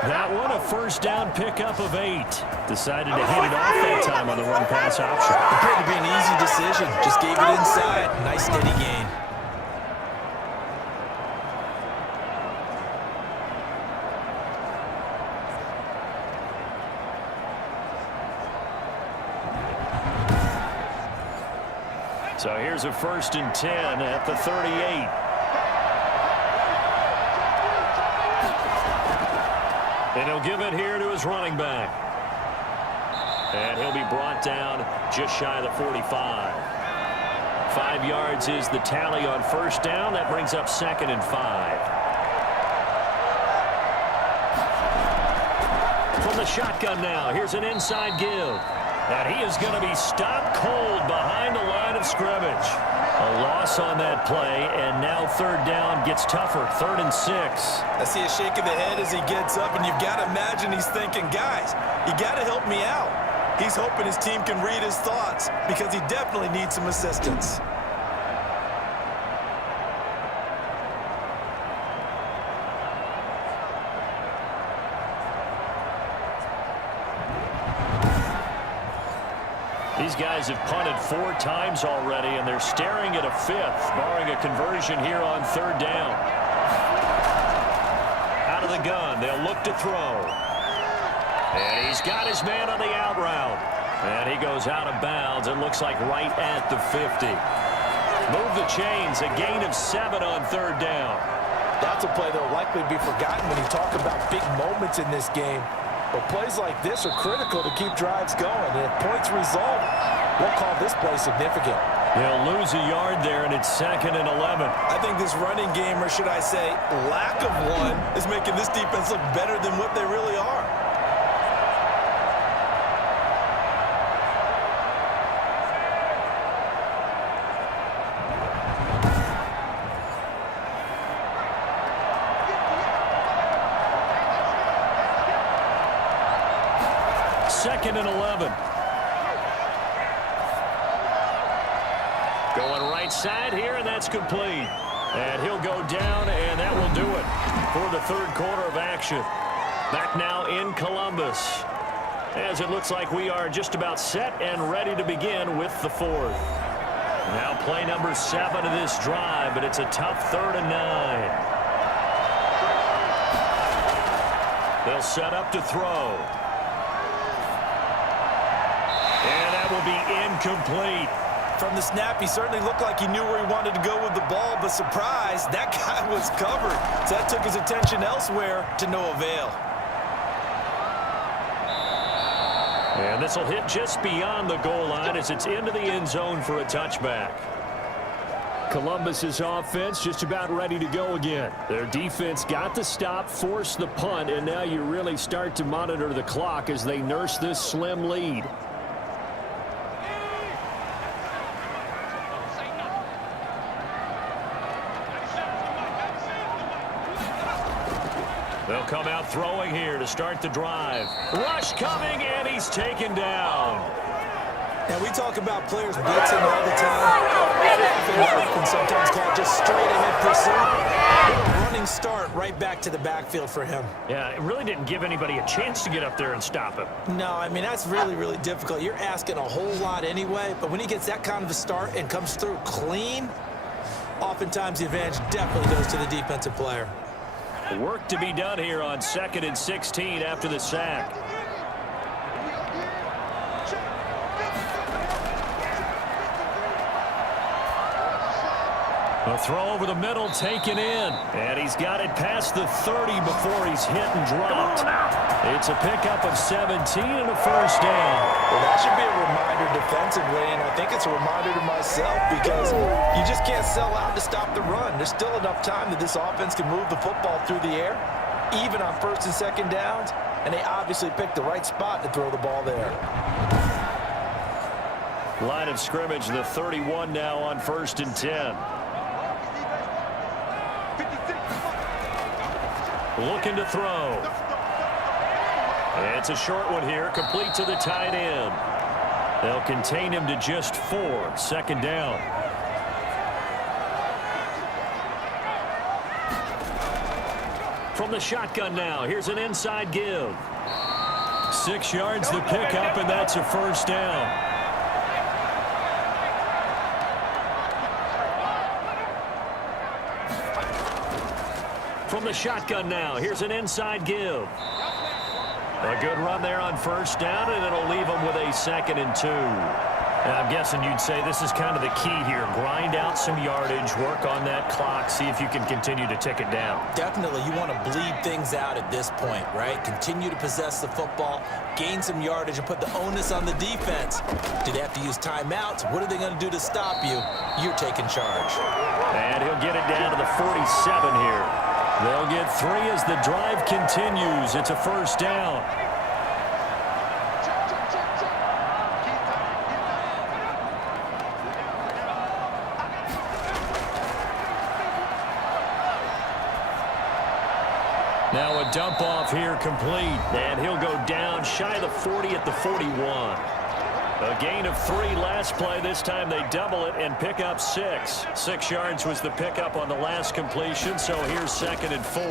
That one, a 1st down pickup of 8. Decided to hit it off that time on the run-pass option. Appeared to be an easy decision. Just gave it inside. Nice steady gain. So here's a 1st and 10 at the 38. And he'll give it here to his running back. And he'll be brought down just shy of the 45. 5 yards is the tally on 1st down. That brings up 2nd and 5. From the shotgun now, here's an inside give. And he is going to be stopped cold behind the line of scrimmage. A loss on that play, and now 3rd down gets tougher, 3rd and 6. I see a shake of the head as he gets up, and you've got to imagine he's thinking, guys, you got to help me out. He's hoping his team can read his thoughts because he definitely needs some assistance. These guys have punted 4 times already, and they're staring at a 5th, barring a conversion here on 3rd down. Out of the gun, they'll look to throw. And he's got his man on the out route. And he goes out of bounds, it looks like right at the 50. Move the chains, a gain of 7 on 3rd down. That's a play that will likely be forgotten when you talk about big moments in this game. But plays like this are critical to keep drives going. And if points result, we'll call this play significant. They'll lose a yard there, and it's 2nd and 11. I think this running game, or should I say lack of one, is making this defense look better than what they really are. Second and 11. Going right side here, and that's complete. And he'll go down, and that will do it for the 3rd quarter of action. Back now in Columbus, as it looks like we are just about set and ready to begin with the 4th. Now play number 7 of this drive, but it's a tough 3rd and 9. They'll set up to throw. And that will be incomplete. From the snap, he certainly looked like he knew where he wanted to go with the ball, but surprise, that guy was covered. So that took his attention elsewhere to no avail. And this will hit just beyond the goal line as it's into the end zone for a touchback. Columbus's offense just about ready to go again. Their defense got the stop, forced the punt, and now you really start to monitor the clock as they nurse this slim lead. They'll come out throwing here to start the drive. Rush coming, and he's taken down. And we talk about players blitzing all the time. I can sometimes call it just straight ahead pursuit. A running start right back to the backfield for him. Yeah, it really didn't give anybody a chance to get up there and stop him. No, I mean, that's really, really difficult. You're asking a whole lot anyway, but when he gets that kind of a start and comes through clean, oftentimes the advantage definitely goes to the defensive player. Work to be done here on 2nd and 16 after the sack. A throw over the middle taken in. And he's got it past the 30 before he's hit and dropped. It's a pickup of 17 and a 1st down. Well, that should be a reminder defensively, and I think it's a reminder to myself because you just can't sell out to stop the run. There's still enough time that this offense can move the football through the air, even on 1st and 2nd downs, and they obviously picked the right spot to throw the ball there. Line of scrimmage, the 31 now on 1st and 10. Looking to throw. It's a short one here, complete to the tight end. They'll contain him to just 4, 2nd down. From the shotgun now, here's an inside give. 6 yards the pickup, and that's a 1st down. From the shotgun now, here's an inside give. A good run there on 1st down, and it'll leave them with a 2nd and 2. I'm guessing you'd say this is kind of the key here. Grind out some yardage, work on that clock, see if you can continue to tick it down. Definitely, you want to bleed things out at this point, right? Continue to possess the football, gain some yardage, and put the onus on the defense. Do they have to use timeouts? What are they going to do to stop you? You're taking charge. And he'll get it down to the 47 here. They'll get 3 as the drive continues. It's a first down. Now a dump off here complete, and he'll go down shy of the 40 at the 41. A gain of 3 last play. This time they double it and pick up 6. 6 yards was the pickup on the last completion, so here's 2nd and 4.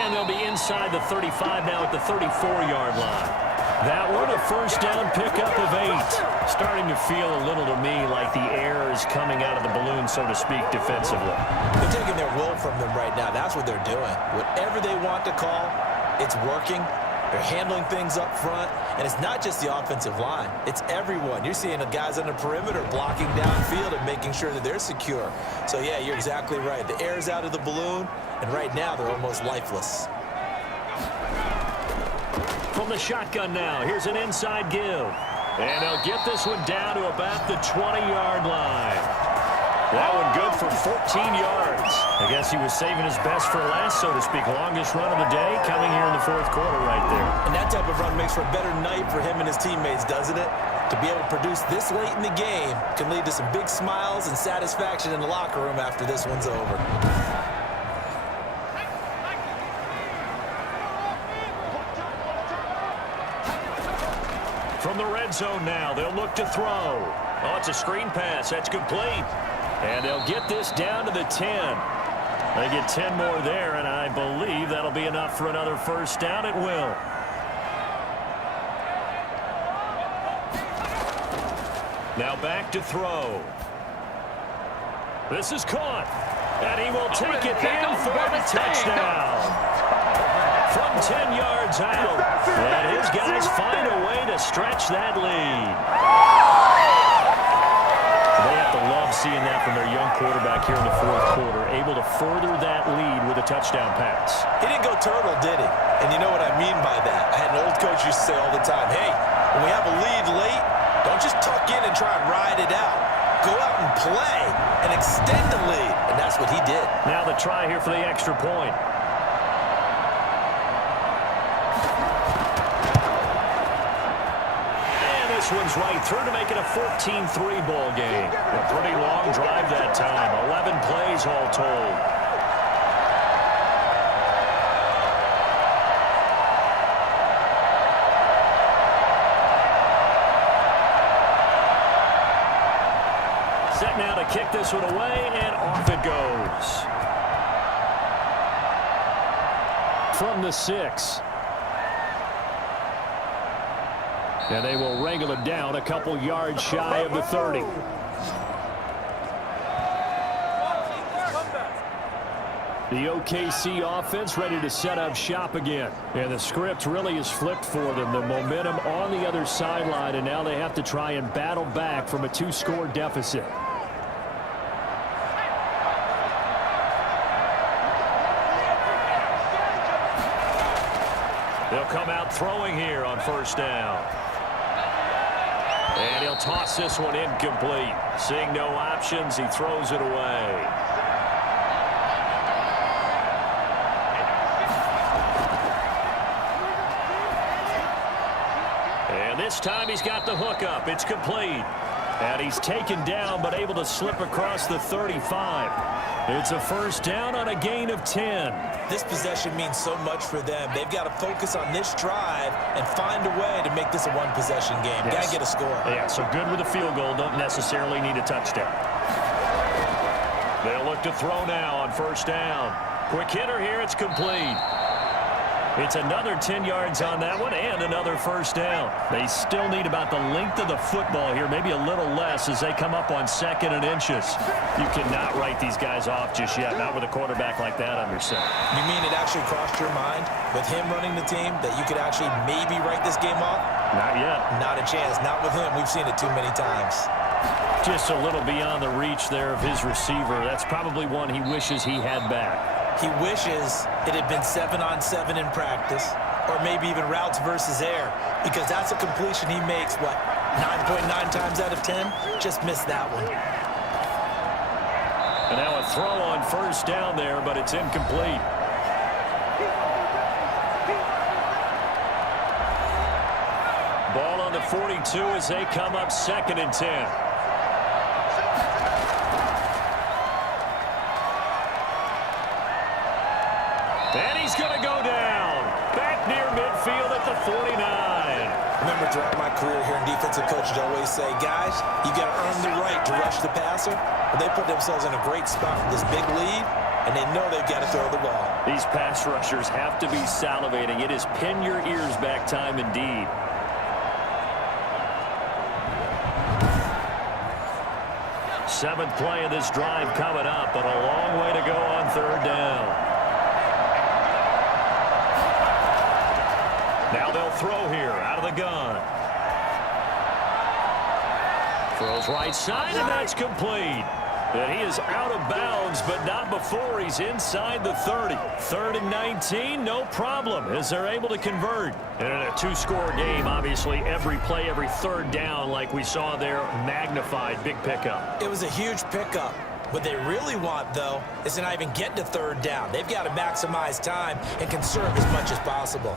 And they'll be inside the 35 now at the 34-yard line. That one, a first down pickup of 8. Starting to feel a little to me like the air is coming out of the balloon, so to speak, defensively. They're taking their will from them right now. That's what they're doing. Whatever they want to call, it's working. They're handling things up front, and it's not just the offensive line. It's everyone. You're seeing the guys on the perimeter blocking downfield and making sure that they're secure. So, yeah, you're exactly right. The air's out of the balloon, and right now they're almost lifeless. From the shotgun now, here's an inside give. And they'll get this one down to about the 20-yard line. That one good for 14 yards. I guess he was saving his best for last, so to speak. Longest run of the day coming here in the 4th quarter right there. And that type of run makes for a better night for him and his teammates, doesn't it? To be able to produce this late in the game can lead to some big smiles and satisfaction in the locker room after this one's over. From the red zone now, they'll look to throw. Oh, it's a screen pass. That's complete. And they'll get this down to the 10. They get 10 more there, and I believe that'll be enough for another first down. It will. Now back to throw. This is caught. And he will take it in for the touchdown. From 10 yards out. And his guys find a way to stretch that lead. They have to love seeing that from their young quarterback here in the 4th quarter, able to further that lead with a touchdown pass. He didn't go turtle, did he? And you know what I mean by that. I had an old coach used to say all the time, hey, when we have a lead late, don't just tuck in and try and ride it out. Go out and play and extend the lead. And that's what he did. Now the try here for the extra point. This one's right through to make it a 14-3 ball game. A pretty long drive that time. 11 plays all told. Set now to kick this one away, and off it goes. From the 6. And they will wrangle it down a couple yards shy of the 30. The OKC offense ready to set up shop again. And the script really is flipped for them. The momentum on the other sideline, and now they have to try and battle back from a 2-score deficit. They'll come out throwing here on first down. And he'll toss this one incomplete. Seeing no options, he throws it away. And this time he's got the hook up. It's complete. And he's taken down but able to slip across the 35. It's a first down on a gain of 10. This possession means so much for them. They've got to focus on this drive and find a way to make this a one-possession game. Yes. Got to get a score. Yeah, so good with a field goal. Don't necessarily need a touchdown. They'll look to throw now on first down. Quick hitter here. It's complete. It's another 10 yards on that one and another first down. They still need about the length of the football here, maybe a little less as they come up on 2nd and inches. You cannot write these guys off just yet, not with a quarterback like that under center. You mean it actually crossed your mind with him running the team that you could actually maybe write this game off? Not yet. Not a chance. Not with him. We've seen it too many times. Just a little beyond the reach there of his receiver. That's probably one he wishes he had back. He wishes it had been 7-on-7 in practice, or maybe even routes versus air, because that's a completion he makes, what, 9.9 times out of 10? Just missed that one. And now a throw on first down there, but it's incomplete. Ball on the 42 as they come up 2nd and 10. And he's going to go down. Back near midfield at the 49. I remember throughout my career here in defensive coaches always say, guys, you got to earn the right to rush the passer. But they put themselves in a great spot with this big lead, and they know they've got to throw the ball. These pass rushers have to be salivating. It is pin your ears back time indeed. Seventh play of this drive coming up, but a long way to go on 3rd down. Now they'll throw here out of the gun. Throws right side, and that's complete. And he is out of bounds, but not before he's inside the 30. 3rd and 19, no problem, as they're able to convert. And in a 2-score game, obviously, every play, every 3rd down, like we saw there, magnified, big pickup. It was a huge pickup. What they really want, though, is to not even get to 3rd down. They've got to maximize time and conserve as much as possible.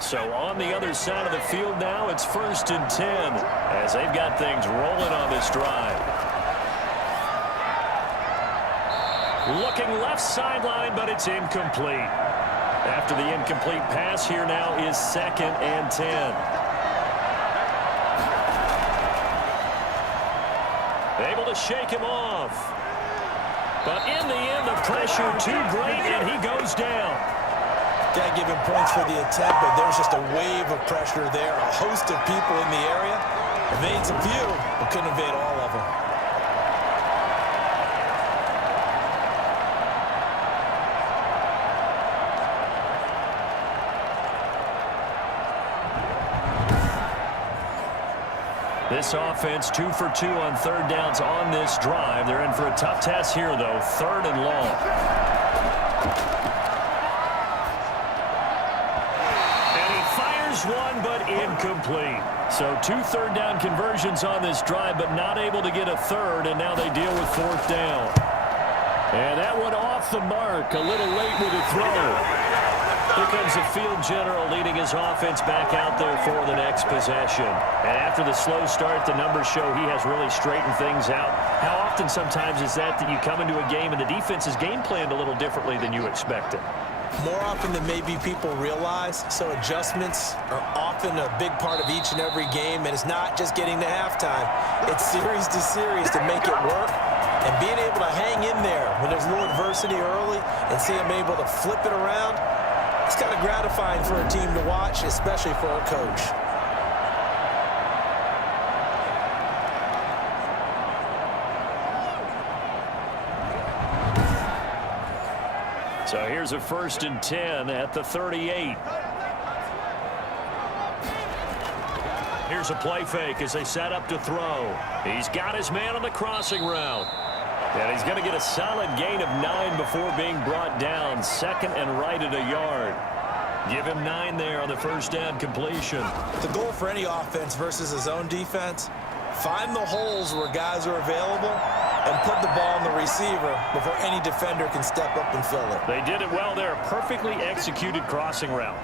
So on the other side of the field now, it's 1st and 10, as they've got things rolling on this drive. Looking left sideline, but it's incomplete. After the incomplete pass, here now is 2nd and 10. Able to shake him off. But in the end, the pressure too great, and he goes down. Got to give him points for the attempt, but there's just a wave of pressure there. A host of people in the area. Evades a few, but couldn't evade all of them. This offense 2 for 2 on 3rd downs on this drive. They're in for a tough test here, though. 3rd and long. And he fires one, but incomplete. So 2 third down conversions on this drive, but not able to get a 3rd, and now they deal with 4th down. And that one off the mark. A little late with a throw. Here comes the field general leading his offense back out there for the next possession. And after the slow start, the numbers show he has really straightened things out. How often sometimes is that you come into a game and the defense is game planned a little differently than you expected? More often than maybe people realize, so adjustments are often a big part of each and every game, and it's not just getting to halftime. It's series to series to make it work, and being able to hang in there when there's a little adversity early and see them able to flip it around, it's kind of gratifying for a team to watch, especially for a coach. So here's a 1st and 10 at the 38. Here's a play fake as they set up to throw. He's got his man on the crossing route. And he's going to get a solid gain of 9 before being brought down. 2nd and right at a yard. Give him 9 there on the 1st down completion. The goal for any offense versus his own defense, find the holes where guys are available and put the ball on the receiver before any defender can step up and fill it. They did it well there. A perfectly executed crossing route.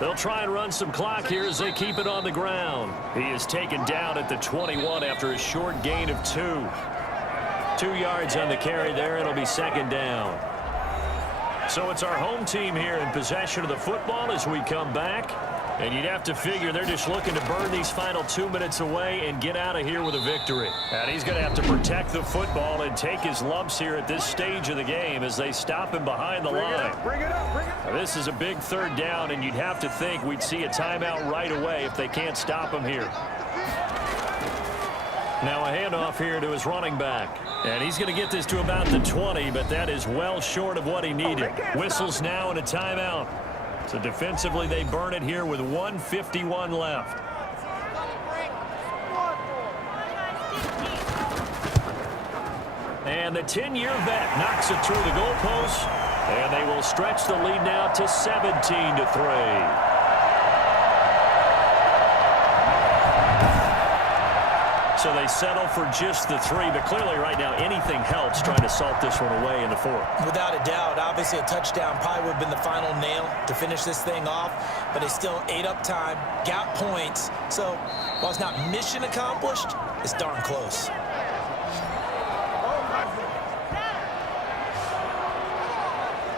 They'll try and run some clock here as they keep it on the ground. He is taken down at the 21 after a short gain of 2. 2 yards on the carry there. It'll be 2nd down. So it's our home team here in possession of the football as we come back. And you'd have to figure they're just looking to burn these final 2 minutes away and get out of here with a victory. And he's going to have to protect the football and take his lumps here at this stage of the game as they stop him behind the line. Now, this is a big 3rd down, and you'd have to think we'd see a timeout right away if they can't stop him here. Now a handoff here to his running back. And he's going to get this to about the 20, but that is well short of what he needed. Whistles now and a timeout. So defensively, they burn it here with 1:51 left. And the 10-year vet knocks it through the goalpost, and they will stretch the lead now to 17-3. So they settle for just the 3, but clearly right now anything helps trying to salt this one away in the 4th. Without a doubt, obviously a touchdown probably would have been the final nail to finish this thing off, but they still ate up time, got points. So while it's not mission accomplished, it's darn close.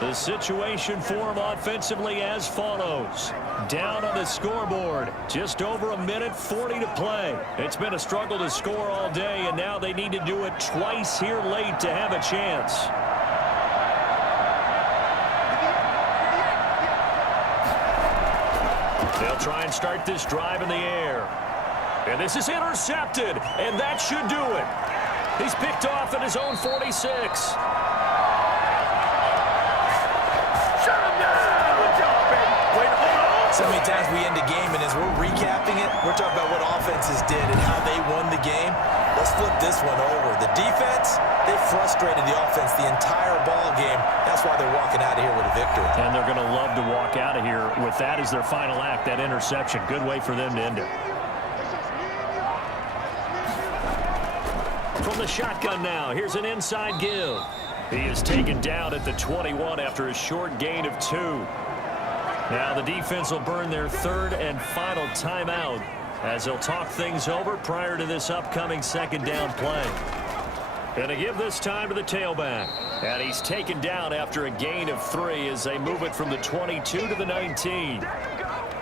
The situation for him offensively as follows. Down on the scoreboard, just over a minute 40 to play. It's been a struggle to score all day, and now they need to do it twice here late to have a chance. They'll try and start this drive in the air. And this is intercepted, and that should do it. He's picked off at his own 46. So many times we end a game, and as we're recapping it, we're talking about what offenses did and how they won the game. Let's flip this one over. The defense, they frustrated the offense the entire ball game. That's why they're walking out of here with a victory. And they're going to love to walk out of here with that as their final act, that interception. Good way for them to end it. From the shotgun now, here's an inside give. He is taken down at the 21 after a short gain of 2. Now the defense will burn their 3rd and final timeout as they'll talk things over prior to this upcoming 2nd down play. Going to give this time to the tailback. And he's taken down after a gain of 3 as they move it from the 22 to the 19.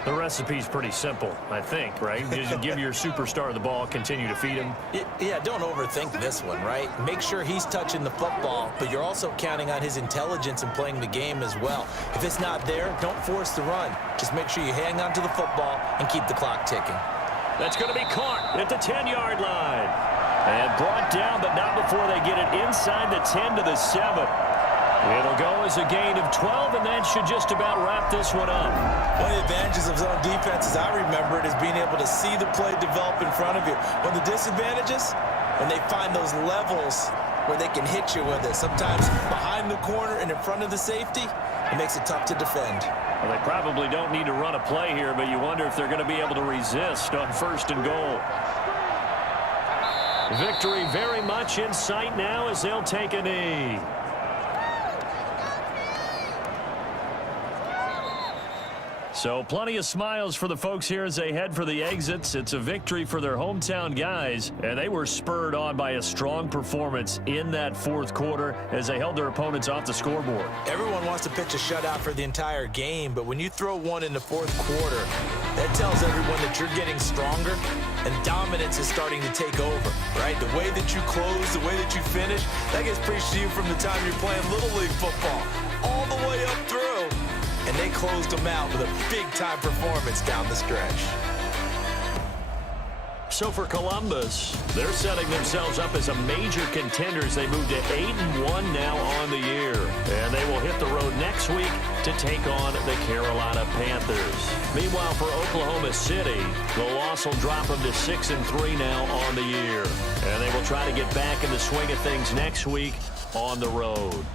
The recipe's pretty simple, I think, right? Just give your superstar the ball, continue to feed him. Yeah, don't overthink this one, right? Make sure he's touching the football, but you're also counting on his intelligence and playing the game as well. If it's not there, don't force the run. Just make sure you hang on to the football and keep the clock ticking. That's going to be caught at the 10-yard line. And brought down, but not before they get it inside the 10 to the 7. It'll go as a gain of 12, and that should just about wrap this one up. One of the advantages of zone defense, as I remember it, is being able to see the play develop in front of you. One of the disadvantages, when they find those levels where they can hit you with it, sometimes behind the corner and in front of the safety, it makes it tough to defend. Well, they probably don't need to run a play here, but you wonder if they're going to be able to resist on 1st and goal. Victory very much in sight now as they'll take a knee. So plenty of smiles for the folks here as they head for the exits. It's a victory for their hometown guys, and they were spurred on by a strong performance in that 4th quarter as they held their opponents off the scoreboard. Everyone wants to pitch a shutout for the entire game, but when you throw one in the 4th quarter, that tells everyone that you're getting stronger and dominance is starting to take over, right? The way that you close, the way that you finish, that gets preached to you from the time you're playing Little League football all the way up through. And they closed them out with a big-time performance down the stretch. So for Columbus, they're setting themselves up as a major contender as they move to 8-1 now on the year. And they will hit the road next week to take on the Carolina Panthers. Meanwhile, for Oklahoma City, the loss will drop them to 6-3 now on the year. And they will try to get back in the swing of things next week on the road.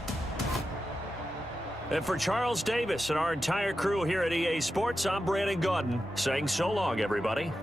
And for Charles Davis and our entire crew here at EA Sports, I'm Brandon Gaudin saying so long, everybody.